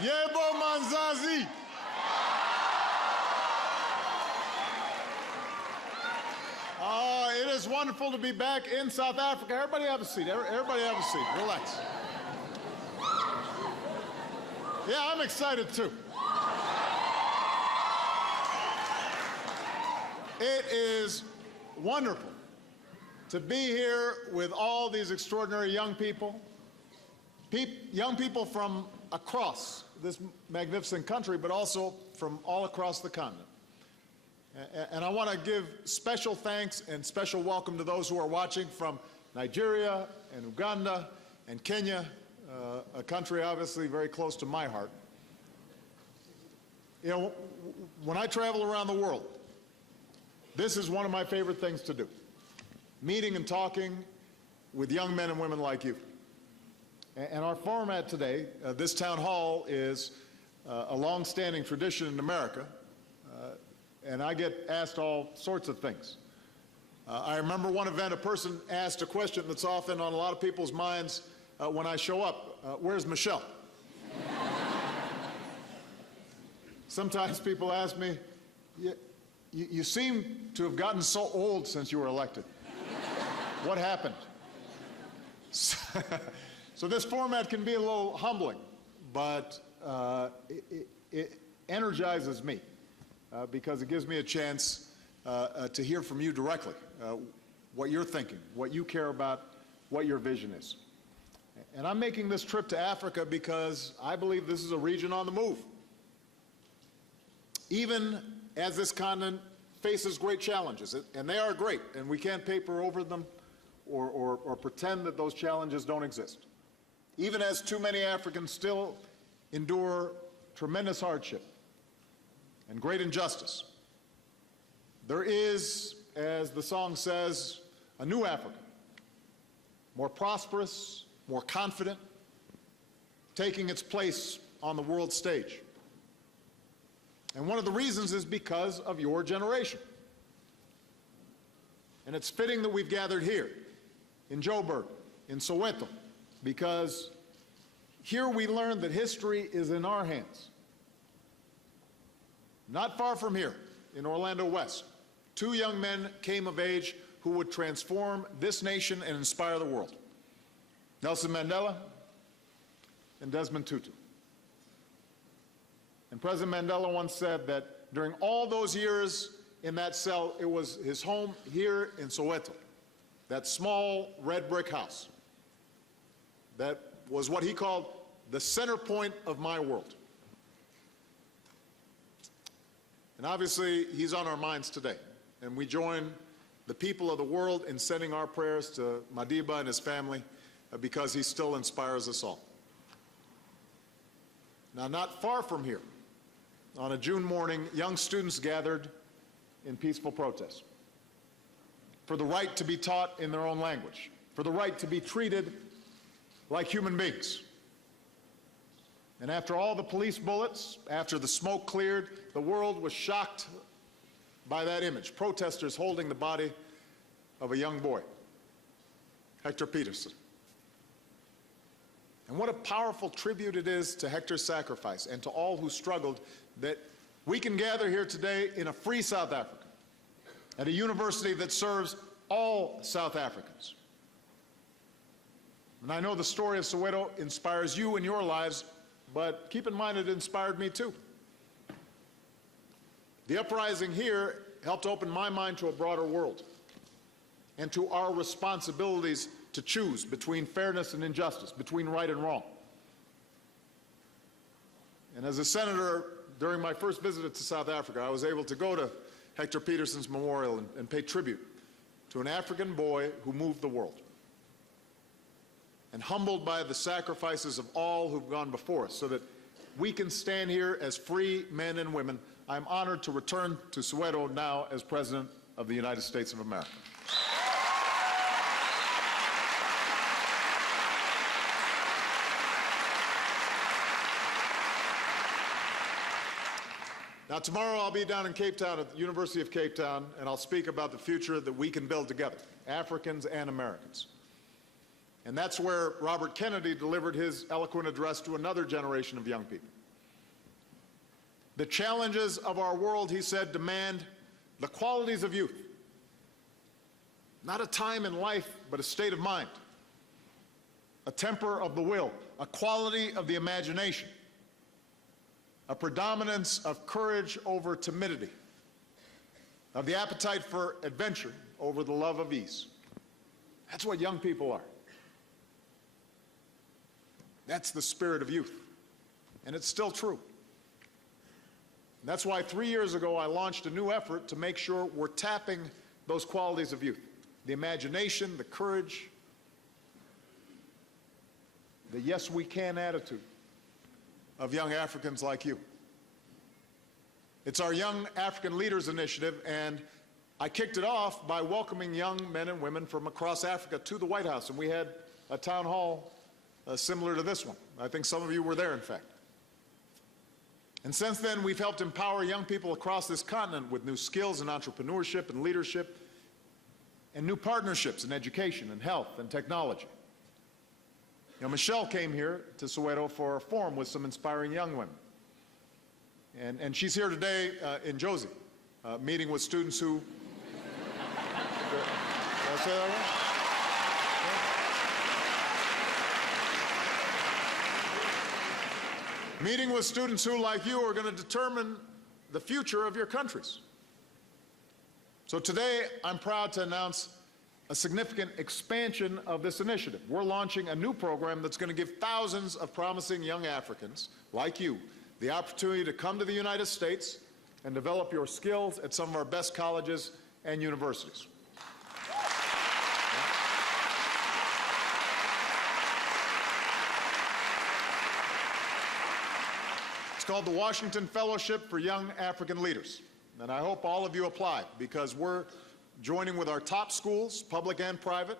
Yebo Manzazi. It is wonderful to be back in South Africa. Everybody have a seat. Everybody have a seat. Relax. Yeah, I'm excited too. It is wonderful to be here with all these extraordinary young people, young people from across this magnificent country, but also from all across the continent. And I want to give special thanks and special welcome to those who are watching from Nigeria and Uganda and Kenya, a country obviously very close to my heart. You know, when I travel around the world, this is one of my favorite things to do, meeting and talking with young men and women like you. And our format today, this town hall, is a long-standing tradition in America, and I get asked all sorts of things. I remember one event, a person asked a question that's often on a lot of people's minds when I show up, where's Michelle? Sometimes people ask me, you seem to have gotten so old since you were elected. What happened? So this format can be a little humbling, but it energizes me because it gives me a chance to hear from you directly, what you're thinking, what you care about, what your vision is. And I'm making this trip to Africa because I believe this is a region on the move. Even as this continent faces great challenges, and they are great, and we can't paper over them or pretend that those challenges don't exist. Even as too many Africans still endure tremendous hardship and great injustice, there is, as the song says, a new Africa, more prosperous, more confident, taking its place on the world stage. And one of the reasons is because of your generation. And it's fitting that we've gathered here in Joburg, in Soweto, because here we learn that history is in our hands. Not far from here, in Orlando West, two young men came of age who would transform this nation and inspire the world. Nelson Mandela and Desmond Tutu. And President Mandela once said that during all those years in that cell, it was his home here in Soweto, that small red brick house. That was what he called the center point of my world. And obviously, he's on our minds today. And we join the people of the world in sending our prayers to Madiba and his family because he still inspires us all. Now, not far from here, on a June morning, young students gathered in peaceful protest for the right to be taught in their own language, for the right to be treated like human beings. And after all the police bullets, after the smoke cleared, the world was shocked by that image, protesters holding the body of a young boy, Hector Peterson. And what a powerful tribute it is to Hector's sacrifice and to all who struggled that we can gather here today in a free South Africa, at a university that serves all South Africans. And I know the story of Soweto inspires you in your lives, but keep in mind it inspired me too. The uprising here helped open my mind to a broader world and to our responsibilities to choose between fairness and injustice, between right and wrong. And as a senator, during my first visit to South Africa, I was able to go to Hector Peterson's memorial and pay tribute to an African boy who moved the world. And humbled by the sacrifices of all who've gone before us so that we can stand here as free men and women, I'm honored to return to Soweto now as President of the United States of America. Now, tomorrow I'll be down in Cape Town at the University of Cape Town, and I'll speak about the future that we can build together, Africans and Americans. And that's where Robert Kennedy delivered his eloquent address to another generation of young people. The challenges of our world, he said, demand the qualities of youth. Not a time in life, but a state of mind, a temper of the will, a quality of the imagination, a predominance of courage over timidity, of the appetite for adventure over the love of ease. That's what young people are. That's the spirit of youth, and it's still true. That's why 3 years ago I launched a new effort to make sure we're tapping those qualities of youth. The imagination, the courage, the yes we can attitude of young Africans like you. It's our Young African Leaders Initiative, and I kicked it off by welcoming young men and women from across Africa to the White House, and we had a town hall similar to this one. I think some of you were there, in fact. And since then, we've helped empower young people across this continent with new skills in entrepreneurship and leadership, and new partnerships in education and health and technology. You know, Michelle came here to Soweto for a forum with some inspiring young women. And she's here today in Josie, meeting with students who... Did I say that right? Yeah. Meeting with students who, like you, are going to determine the future of your countries. So today, I'm proud to announce a significant expansion of this initiative. We're launching a new program that's going to give thousands of promising young Africans, like you, the opportunity to come to the United States and develop your skills at some of our best colleges and universities. It's called the Washington Fellowship for Young African Leaders. And I hope all of you apply, because we're joining with our top schools, public and private.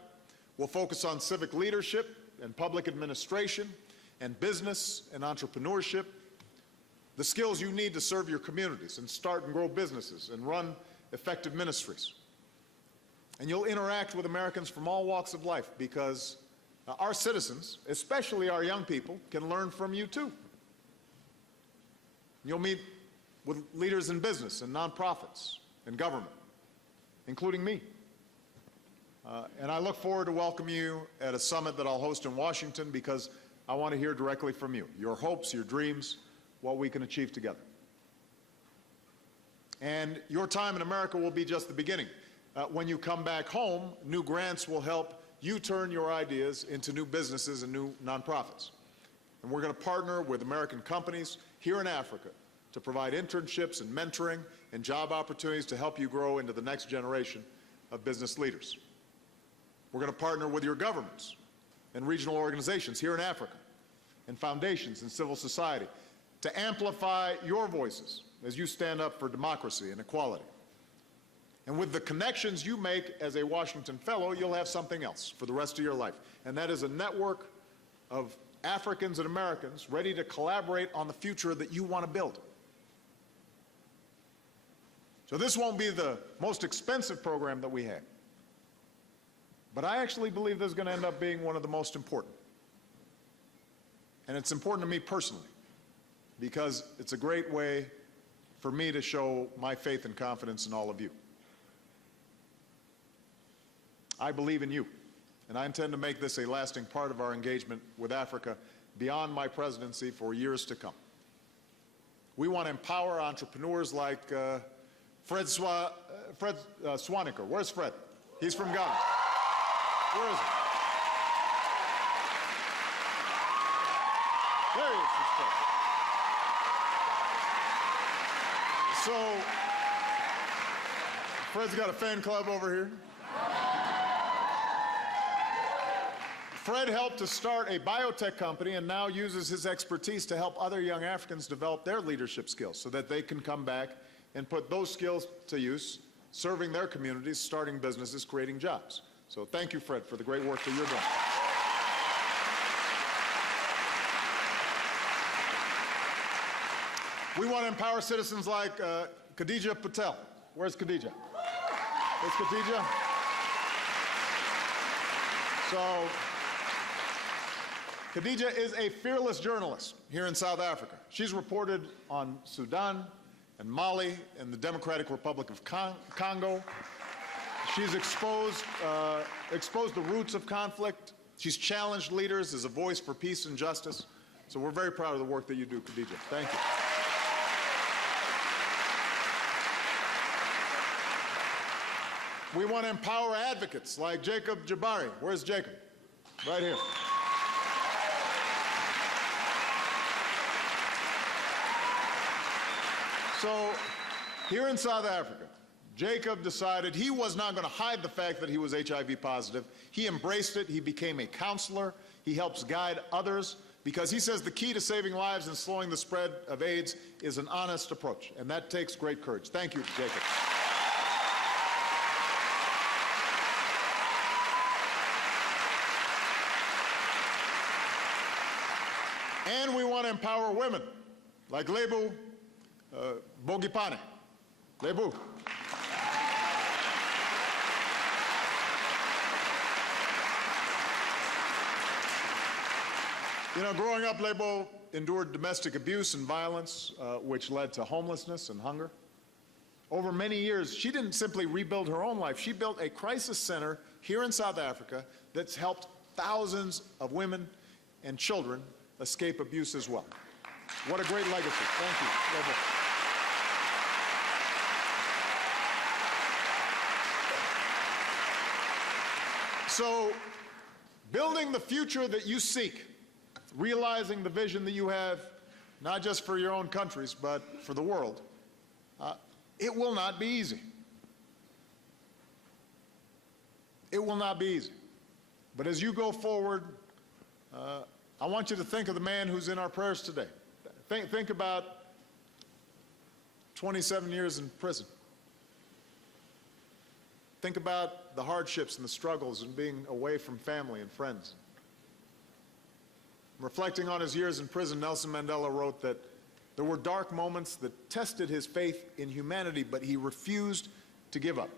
We'll focus on civic leadership and public administration and business and entrepreneurship, the skills you need to serve your communities and start and grow businesses and run effective ministries. And you'll interact with Americans from all walks of life, because our citizens, especially our young people, can learn from you too. You'll meet with leaders in business and nonprofits and government, including me. And I look forward to welcoming you at a summit that I'll host in Washington, because I want to hear directly from you, your hopes, your dreams, what we can achieve together. And your time in America will be just the beginning. When you come back home, new grants will help you turn your ideas into new businesses and new nonprofits. And we're going to partner with American companies here in Africa to provide internships and mentoring and job opportunities to help you grow into the next generation of business leaders. We're going to partner with your governments and regional organizations here in Africa, and foundations and civil society, to amplify your voices as you stand up for democracy and equality. And with the connections you make as a Washington Fellow, you'll have something else for the rest of your life. And that is a network of Africans and Americans ready to collaborate on the future that you want to build. So this won't be the most expensive program that we have, but I actually believe this is going to end up being one of the most important. And it's important to me personally, because it's a great way for me to show my faith and confidence in all of you. I believe in you, and I intend to make this a lasting part of our engagement with Africa beyond my presidency for years to come. We want to empower entrepreneurs like Fred Swaniker. Where's Fred? He's from Ghana. Where is he? There he is. He's Fred. So, Fred's got a fan club over here. Fred helped to start a biotech company and now uses his expertise to help other young Africans develop their leadership skills so that they can come back and put those skills to use, serving their communities, starting businesses, creating jobs. So thank you, Fred, for the great work that you're doing. We want to empower citizens like Khadija Patel. Where's Khadija? Where's Khadija? So Khadija is a fearless journalist here in South Africa. She's reported on Sudan and Mali and the Democratic Republic of Congo. She's exposed the roots of conflict. She's challenged leaders as a voice for peace and justice. So we're very proud of the work that you do, Khadija. Thank you. We want to empower advocates like Jacob Jabari. Where's Jacob? Right here. So, here in South Africa, Jacob decided he was not going to hide the fact that he was HIV positive. He embraced it. He became a counselor. He helps guide others because he says the key to saving lives and slowing the spread of AIDS is an honest approach, and that takes great courage. Thank you, Jacob. And we want to empower women like Lebu Bogipane. Lebu. You know, growing up, Lebu endured domestic abuse and violence, which led to homelessness and hunger. Over many years, she didn't simply rebuild her own life. She built a crisis center here in South Africa that's helped thousands of women and children escape abuse as well. What a great legacy. Thank you, Lebu. So, building the future that you seek, realizing the vision that you have, not just for your own countries, but for the world, it will not be easy. It will not be easy. But as you go forward, I want you to think of the man who's in our prayers today. Think about 27 years in prison. Think about the hardships and the struggles and being away from family and friends. Reflecting on his years in prison, Nelson Mandela wrote that there were dark moments that tested his faith in humanity, but he refused to give up.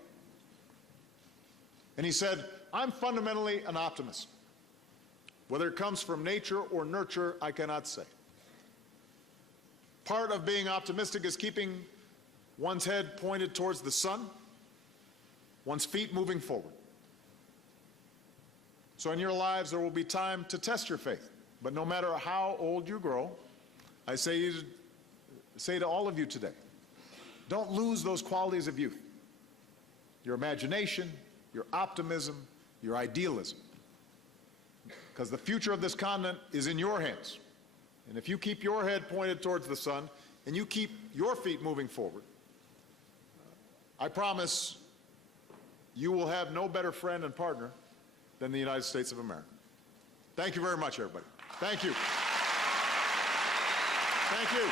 And he said, "I'm fundamentally an optimist. Whether it comes from nature or nurture, I cannot say. Part of being optimistic is keeping one's head pointed towards the sun, one's feet moving forward. So in your lives, there will be time to test your faith. But no matter how old you grow, I say to all of you today, don't lose those qualities of youth. Your imagination, your optimism, your idealism. Because the future of this continent is in your hands. And if you keep your head pointed towards the sun and you keep your feet moving forward, I promise you will have no better friend and partner than the United States of America." Thank you very much, everybody. Thank you. Thank you.